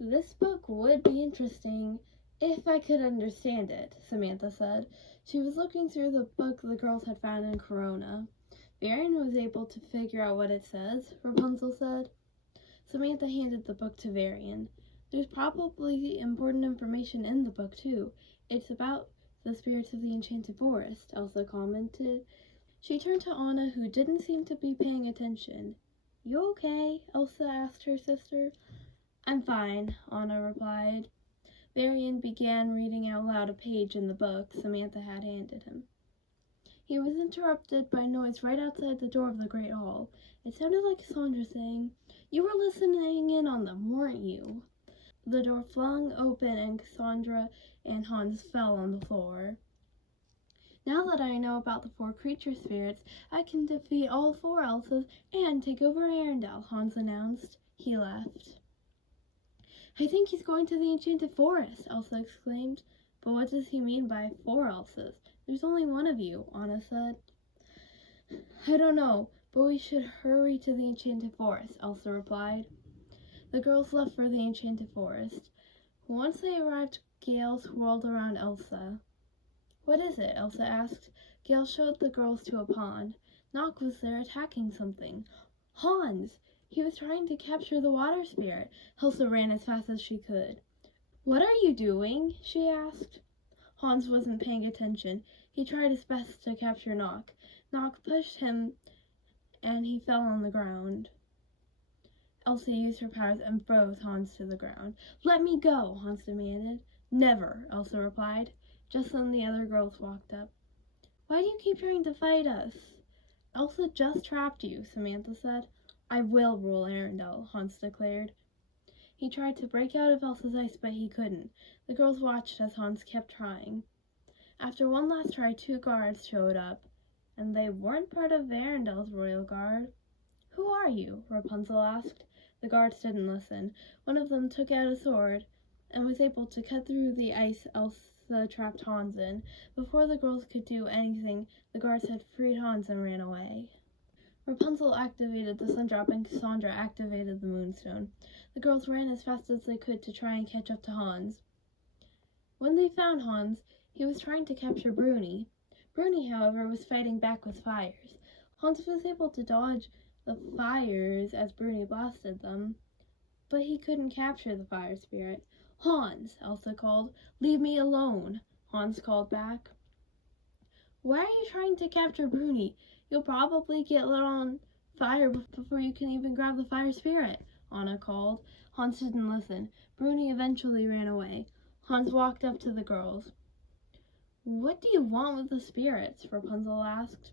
This book would be interesting if I could understand it, Samantha said. She was looking through the book the girls had found in Corona. Varian was able to figure out what it says, Rapunzel said. Samantha handed the book to Varian. There's probably important information in the book, too. It's about the spirits of the Enchanted Forest, Elsa commented. She turned to Anna, who didn't seem to be paying attention. You okay? Elsa asked her sister. I'm fine, Anna replied. Varian began reading out loud a page in the book Samantha had handed him. He was interrupted by noise right outside the door of the great hall. It sounded like Cassandra saying, "You were listening in on them, weren't you?" The door flung open and Cassandra and Hans fell on the floor. Now that I know about the 4 creature spirits, I can defeat all 4 Elsas and take over Arendelle, Hans announced. He left. I think he's going to the Enchanted Forest, Elsa exclaimed. But what does he mean by 4 Elsas? There's only one of you, Anna said. I don't know, but we should hurry to the Enchanted Forest, Elsa replied. The girls left for the Enchanted Forest. Once they arrived, Gale swirled around Elsa. What is it? Elsa asked. Gale showed the girls to a pond. Nock was there attacking something. Hans! He was trying to capture the water spirit. Elsa ran as fast as she could. What are you doing? She asked. Hans wasn't paying attention. He tried his best to capture Nock. Nock pushed him and he fell on the ground. Elsa used her powers and froze Hans to the ground. Let me go, Hans demanded. Never, Elsa replied. Just then the other girls walked up. Why do you keep trying to fight us? Elsa just trapped you, Samantha said. I will rule Arendelle, Hans declared. He tried to break out of Elsa's ice, but he couldn't. The girls watched as Hans kept trying. After one last try, 2 guards showed up, and they weren't part of Arendelle's royal guard. Who are you? Rapunzel asked. The guards didn't listen. One of them took out a sword and was able to cut through the ice Elsa trapped Hans in. Before the girls could do anything, the guards had freed Hans and ran away. Rapunzel activated the sun drop and Cassandra activated the moonstone. The girls ran as fast as they could to try and catch up to Hans. When they found Hans, he was trying to capture Bruni. Bruni, however, was fighting back with fires. Hans was able to dodge the fires as Bruni blasted them, but he couldn't capture the fire spirit. Hans, Elsa called. Leave me alone, Hans called back. Why are you trying to capture Bruni? You'll probably get lit on fire before you can even grab the fire spirit, Anna called. Hans didn't listen. Bruni eventually ran away. Hans walked up to the girls. What do you want with the spirits? Rapunzel asked.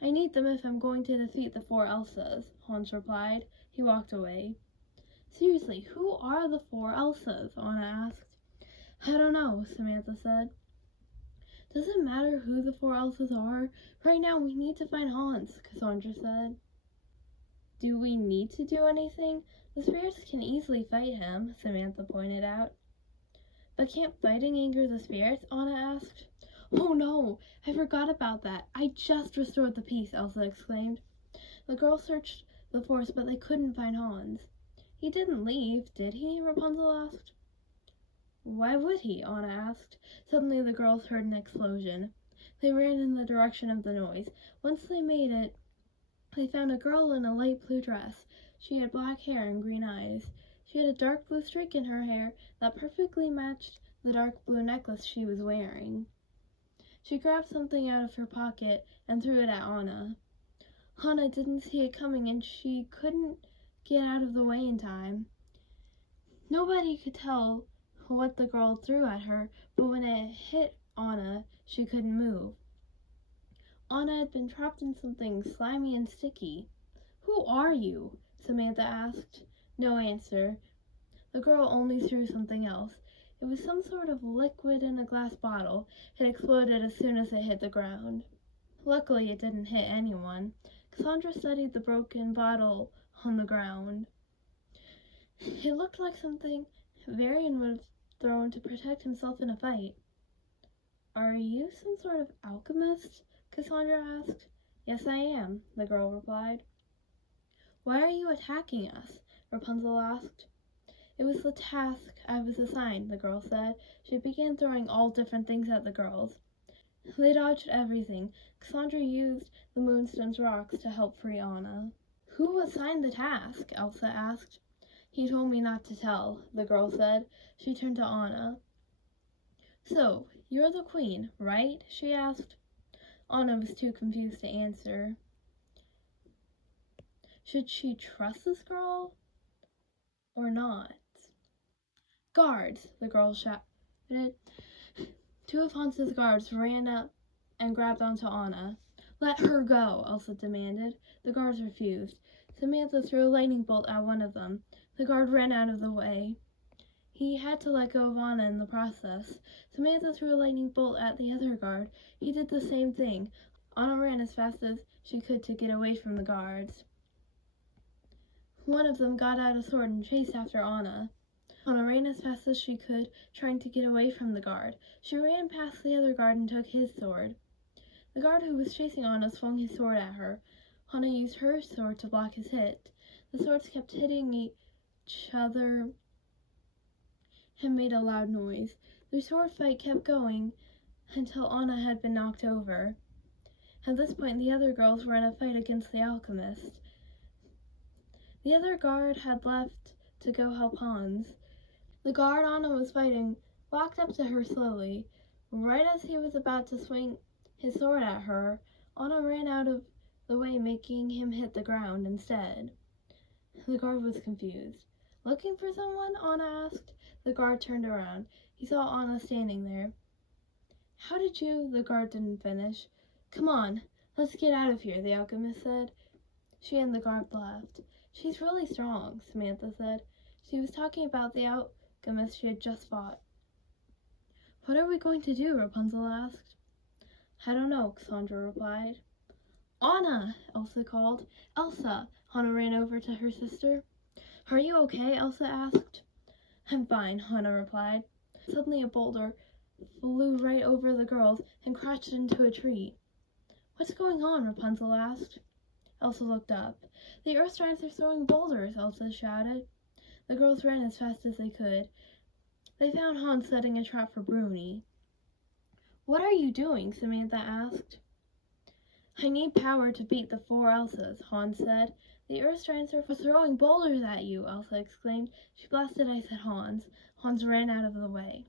I need them if I'm going to defeat the 4 Elsas, Hans replied. He walked away. Seriously, who are the 4 Elsas? Anna asked. I don't know, Samantha said. Does it matter who the 4 Elsas are? Right now we need to find Hans, Cassandra said. Do we need to do anything? The spirits can easily fight him, Samantha pointed out. But can't fighting anger the spirits? Anna asked. Oh no, I forgot about that. I just restored the peace, Elsa exclaimed. The girls searched the forest, but they couldn't find Hans. He didn't leave, did he? Rapunzel asked. Why would he? Anna asked. Suddenly the girls heard an explosion. They ran in the direction of the noise. Once they made it, they found a girl in a light blue dress. She had black hair and green eyes. She had a dark blue streak in her hair that perfectly matched the dark blue necklace she was wearing. She grabbed something out of her pocket and threw it at Anna. Anna didn't see it coming and she couldn't get out of the way in time. Nobody could tell what the girl threw at her, but when it hit Anna, she couldn't move. Anna had been trapped in something slimy and sticky. Who are you? Samantha asked. No answer. The girl only threw something else. It was some sort of liquid in a glass bottle. It exploded as soon as it hit the ground. Luckily, it didn't hit anyone. Cassandra studied the broken bottle on the ground. It looked like something Varian would have thrown to protect himself in a fight. Are you some sort of alchemist? Cassandra asked. Yes, I am, the girl replied. Why are you attacking us? Rapunzel asked. It was the task I was assigned, the girl said. She began throwing all different things at the girls. They dodged everything. Cassandra used the Moonstone's rocks to help free Anna. Who assigned the task? Elsa asked. He told me not to tell, the girl said. She turned to Anna. So, you're the queen, right? She asked. Anna was too confused to answer. Should she trust this girl or not? Guards, the girl shouted. Two of Hans's guards ran up and grabbed onto Anna. Let her go, Elsa demanded. The guards refused. Samantha threw a lightning bolt at one of them. The guard ran out of the way. He had to let go of Anna in the process. Samantha threw a lightning bolt at the other guard. He did the same thing. Anna ran as fast as she could to get away from the guards. One of them got out a sword and chased after Anna. Anna ran as fast as she could, trying to get away from the guard. She ran past the other guard and took his sword. The guard who was chasing Anna swung his sword at her. Anna used her sword to block his hit. The swords kept hitting each other and made a loud noise. The sword fight kept going until Anna had been knocked over. At this point, the other girls were in a fight against the alchemist. The other guard had left to go help Hans. The guard Anna was fighting walked up to her slowly. Right as he was about to swing his sword at her, Anna ran out of the way, making him hit the ground instead. The guard was confused. Looking for someone? Anna asked. The guard turned around. He saw Anna standing there. How did you? The guard didn't finish. Come on, let's get out of here, the alchemist said. She and the guard left. She's really strong, Samantha said. She was talking about the alchemist she had just fought. What are we going to do? Rapunzel asked. I don't know, Cassandra replied. Anna! Elsa called. Elsa! Anna ran over to her sister. Are you okay? Elsa asked. I'm fine, Anna replied. Suddenly a boulder flew right over the girls and crashed into a tree. What's going on? Rapunzel asked. Elsa looked up. The Earth Giants are throwing boulders, Elsa shouted. The girls ran as fast as they could. They found Hans setting a trap for Bruni. What are you doing? Samantha asked. I need power to beat the four Elsas, Hans said. The Earth Giants are throwing boulders at you, Elsa exclaimed. She blasted ice at Hans. Hans ran out of the way.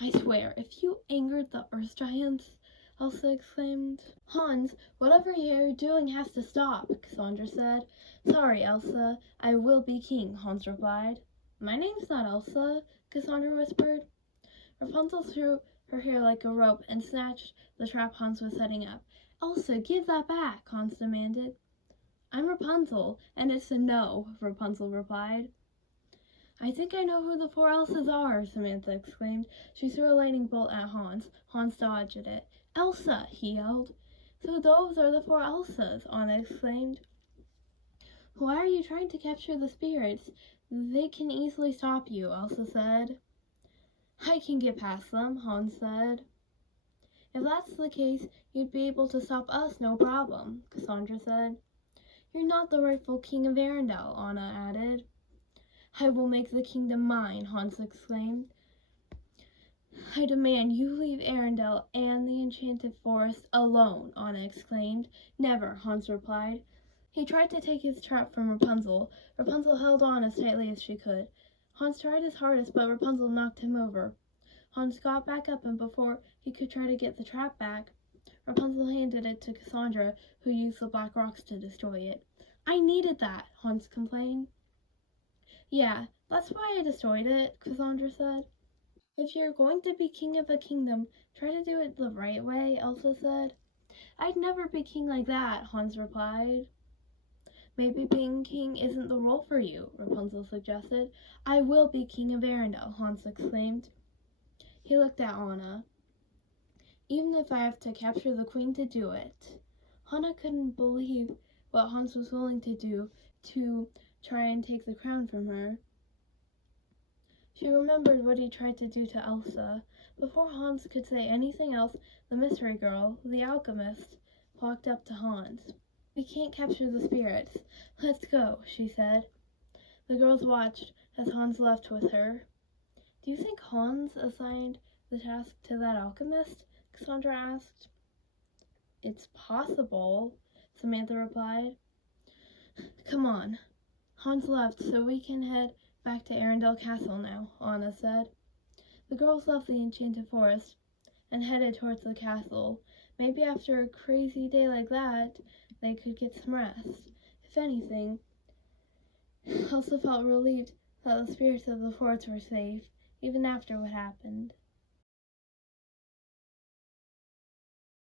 I swear, if you angered the Earth Giants, Elsa exclaimed. Hans, whatever you're doing has to stop, Cassandra said. Sorry, Elsa. I will be king, Hans replied. My name's not Elsa, Cassandra whispered. Rapunzel threw her hair like a rope and snatched the trap Hans was setting up. Elsa, give that back, Hans demanded. I'm Rapunzel, and it's a no, Rapunzel replied. I think I know who the four Elsas are, Samantha exclaimed. She threw a lightning bolt at Hans. Hans dodged it. Elsa, he yelled. So those are the four Elsas, Anna exclaimed. Why are you trying to capture the spirits? They can easily stop you, Elsa said. I can get past them, Hans said. If that's the case, you'd be able to stop us, no problem, Cassandra said. You're not the rightful king of Arendelle, Anna added. I will make the kingdom mine, Hans exclaimed. I demand you leave Arendelle and the Enchanted Forest alone, Anna exclaimed. Never, Hans replied. He tried to take his trap from Rapunzel. Rapunzel held on as tightly as she could. Hans tried his hardest, but Rapunzel knocked him over. Hans got back up, and before he could try to get the trap back, Rapunzel handed it to Cassandra, who used the black rocks to destroy it. I needed that, Hans complained. Yeah, that's why I destroyed it, Cassandra said. If you're going to be king of a kingdom, try to do it the right way, Elsa said. I'd never be king like that, Hans replied. Maybe being king isn't the role for you, Rapunzel suggested. I will be king of Arendelle, Hans exclaimed. He looked at Anna. Even if I have to capture the queen to do it. Anna couldn't believe what Hans was willing to do to try and take the crown from her. She remembered what he tried to do to Elsa. Before Hans could say anything else, the mystery girl, the alchemist, walked up to Hans. We can't capture the spirits. Let's go, she said. The girls watched as Hans left with her. Do you think Hans assigned the task to that alchemist? Cassandra asked. It's possible, Samantha replied. Come on. Hans left, so we can head back to Arendelle Castle now, Anna said. The girls left the Enchanted Forest and headed towards the castle. Maybe after a crazy day like that, they could get some rest. If anything, Elsa felt relieved that the spirits of the forest were safe, even after what happened.